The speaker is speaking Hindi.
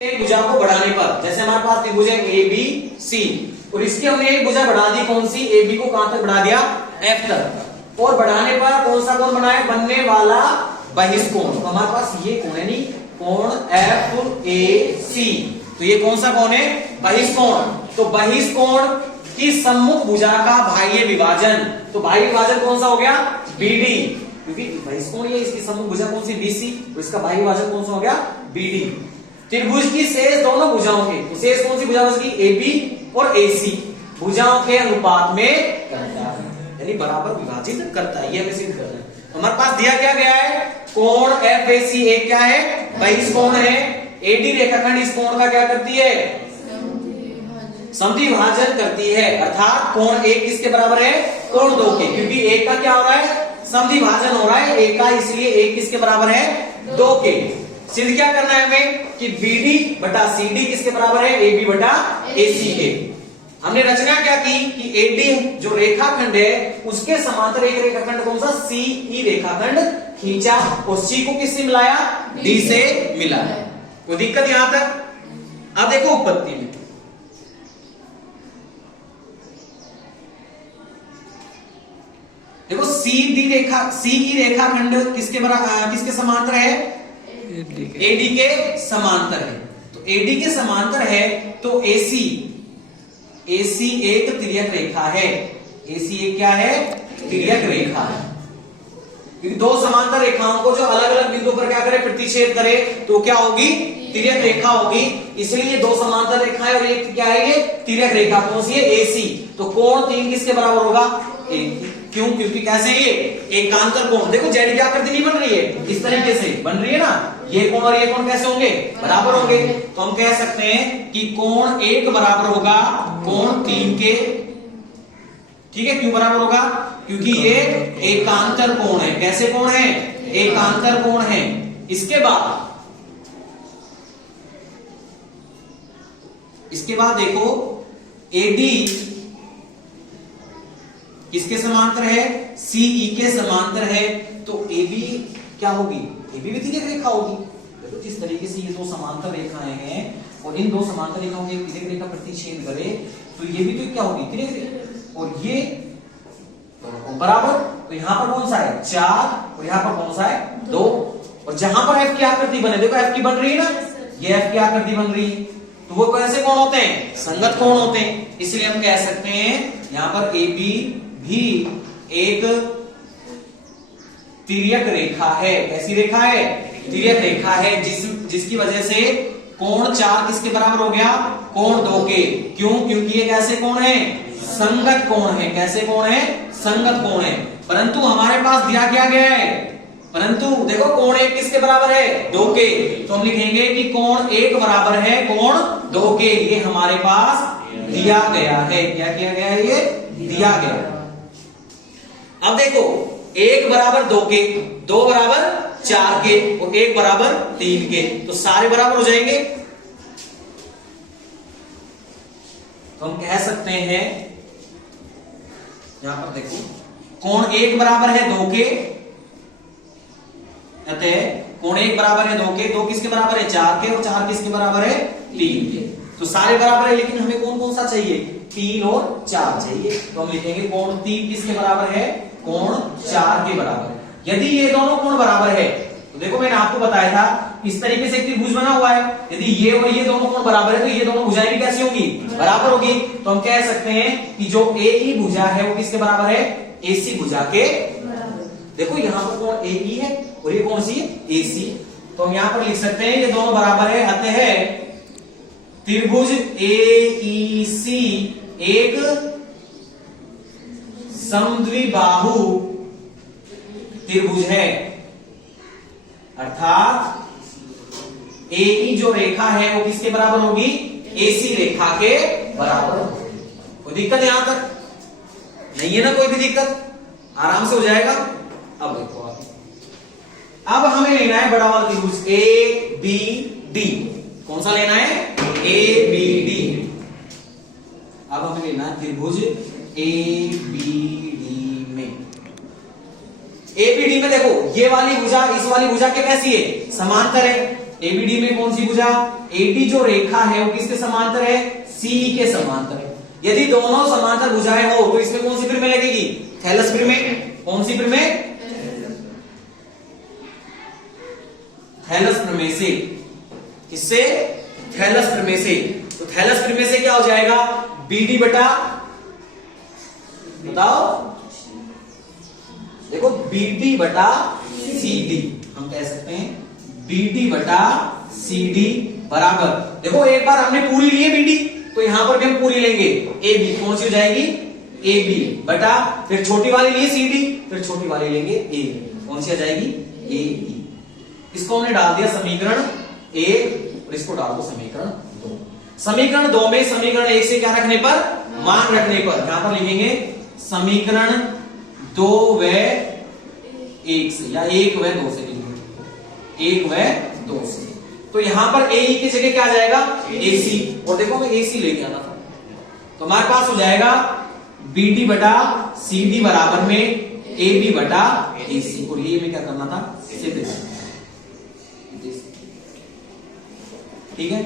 एक भुजा को बढ़ाने पर, जैसे हमारे पास त्रिभुज है ए बी सी, और इसकी हमने एक भुजा बढ़ा दी, कौन सी, ए बी को कहां तक बढ़ा दिया, एफ तक, और बढ़ाने पर कौन सा कोण बना है, बनने वाला बहिष्कोण। तो हमारे पास ये कोण है नहीं, कोण एफ ए सी, तो ये कौन सा कोण है, बहिष्कोण। तो बहिष्कोण की सम्मुख भुजा का बाह्य विभाजन, तो बाह्य विभाजन कौन सा हो गया, बीडी, क्योंकि बहिष्कोण ये, इसकी सम्मुख भुजा कौन सी, बीसी, तो इसका बाह्य विभाजन कौन सा हो गया, बीडी। त्रिभुज की शेष दोनों भुजाओं के, तो शेष कौन सी भुजा बचती, AB और AC भुजाओं के अनुपात में करता है, यानी बराबर विभाजित करता है, ये हमें सिद्ध करना है। तो हमारे पास दिया क्या गया है, कोण FAC एक क्या है, बहिष्कोण है, AD रेखाखंड इस कोण का क्या करती है, समद्वि विभाजन करती है, अर्थात कोण एक किसके बराबर है, कोण दो के, क्योंकि एक का क्या हो रहा है, समद्वि विभाजन हो रहा है एक का, इसलिए एक किसके बराबर है, दो के। सिद्ध क्या करना है हमें कि BD बटा CD किसके बराबर है, AB बटा AC के। हमने रचना क्या की कि AD जो रेखाखंड है उसके समांतर एक रेखाखंड कौन सा, CE रेखाखंड खींचा, और C को किससे मिलाया, D से मिलाया। कोई दिक्कत यहां तक। अब देखो उत्पत्ति में, देखो CE रेखाखंड किसके समांतर है, AD के समांतर है। तो AD के समांतर है तो AC एक तिर्यक रेखा है, AC एक क्या है, तिर्यक रेखा है, क्योंकि दो समांतर रेखाओं को जो अलग अलग बिंदु पर क्या करे, प्रतिच्छेद करे, तो क्या होगी, तिर्यक रेखा होगी। इसलिए दो समांतर रेखाएं और एक क्या है, ये तिर्यक रेखा, कौन सी है, AC। तो कोण 3 किसके बराबर होगा, 1। क्यों, क्योंकि कैसे, ये एकांतर कोण, देखो जेड की आकृति नहीं बन रही है, इस तरीके से बन रही है ना, ये कोण और ये कोण कैसे होंगे, बराबर होंगे। तो हम कह सकते हैं कि कोण 1 बराबर होगा कोण 3 के, ठीक है। क्यों बराबर होगा, क्योंकि ये एकांतर कोण है। कैसे कोण है, एकांतर कोण है। इसके बाद देखो AD किसके समांतर है, CE के समांतर है, तो AB क्या होगी, AB भी तिर्यक रेखा होगी। देखो जिस तरीके से ये दो समांतर रेखाएं हैं और इन दो समांतर रेखाओं की तिर्यक रेखा प्रतिच्छेद करे, तो ये भी तो क्या होगी, तिर्यक रेखा, और ये बराबर। तो यहां पर कौन सा है, 4, और यहां पर कौन सा है, 2, और जहां पर F की आकृति बने, देखो F की बन रही है ना, ये F की आकृति बन रही है, तो वो कैसे कोण होते हैं, संगत कोण होते हैं। इसलिए हम कह सकते हैं यहां पर AB भी एक तिर्यक रेखा है। कैसी रेखा है, तिर्यक रेखा है, जिसकी वजह से कोण 4 किसके बराबर हो गया, कोण 2 के। क्यों, क्योंकि ये कैसे कोण है, संगत कोण है। कैसे कोण है, संगत कोण है। परंतु हमारे पास दिया क्या गया है, परंतु देखो कोण 1 किसके बराबर है, 2 के, तो हम लिखेंगे कि कोण 1 बराबर है कोण 2 के। ये हमारे पास दिया गया है। क्या किया गया है, ये दिया गया। अब देखो 1 बराबर 2 के, 2 बराबर 4 के, और 1 बराबर 3 के, तो सारे बराबर हो जाएंगे। तो हम कह सकते हैं, यहां पर देखो कोण 1 बराबर है 2 के, अतः कोण 1 बराबर है 2 के, 2 किसके बराबर है, 4 के, और 4 किसके बराबर है, 3 के। तो सारे बराबर है, लेकिन हमें कौन कौन सा चाहिए, 3 और 4 चाहिए। तो हम लिखेंगे कोण 3 किसके बराबर है, कोण 4 के बराबर। यदि ये दोनों कोण बराबर है, तो देखो मैंने आपको बताया था इस तरीके से एक त्रिभुज बना हुआ है, यदि ये और ये दोनों कोण बराबर है, तो ये दोनों भुजाएं भी कैसी होंगी, बराबर होगी। तो हम कह सकते हैं कि जो AE भुजा है वो किसके बराबर है, AC भुजा के बराबर। देखो यहाँ पर कोण AE है और ये कौन सी है, AC। तो हम यहां पर लिख सकते हैं ये दोनों बराबर है, अतः त्रिभुज AEC एक समद्विबाहु त्रिभुज है, अर्थात AE जो रेखा है वो किसके बराबर होगी, AC रेखा के बराबर होगी। कोई दिक्कत यहां तक नहीं है ना, कोई भी दिक्कत, आराम से हो जाएगा। अब देखो अब हमें लेना है बड़ा वाला त्रिभुज ABD। कौन सा लेना है, ABD। अब हमें लेना है त्रिभुज ABD में। ABD में देखो ये वाली भुजा इस वाली भुजा के कैसी है, समांतर है। ABD में कौन सी भुजा, एडी जो रेखा है वो किसके समांतर है? सीई के समांतर है। यदि दोनों समांतर भुजाएं हो तो इसमें कौन सी प्रमेय लगेगी? थैलस प्रमेय। कौन सी प्रमेय? थैलस प्रमेय से। किससे? थैलस प्रमेय से। तो थैलस प्रमेय से क्या हो जाएगा? बीडी बटा, बताओ, देखो बीडी बटा सीडी, हम कह सकते हैं बीडी बटा सीडी बराबर, देखो एक बार हमने पूरी ली है बीडी, तो यहां पर भी हम पूरी लेंगे। ए बी कौन सी हो जाएगी? ए बी बटा, फिर छोटी वाली लिए सीडी, फिर छोटी वाली लेंगे ए, कौन सी आ जाएगी? A B. इसको हमने डाल दिया समीकरण 1 और इसको डाल दो समीकरण 2। समीकरण 2 में समीकरण 1 से क्या रखने पर? मान रखने पर। यहां पर लिखेंगे समीकरण 2 व 1 से, या 1 व 2 से लिखेंगे, 1 व 2 से। तो यहां पर ए की जगह क्या आ जाएगा? एसी। और देखो मैं एसी लेके आना था, तो हमारे पास हो जाएगा बीडी बटा सीडी बराबर में ए बी बटा एसी। और ये में क्या करना था? सिद्ध। ठीक है।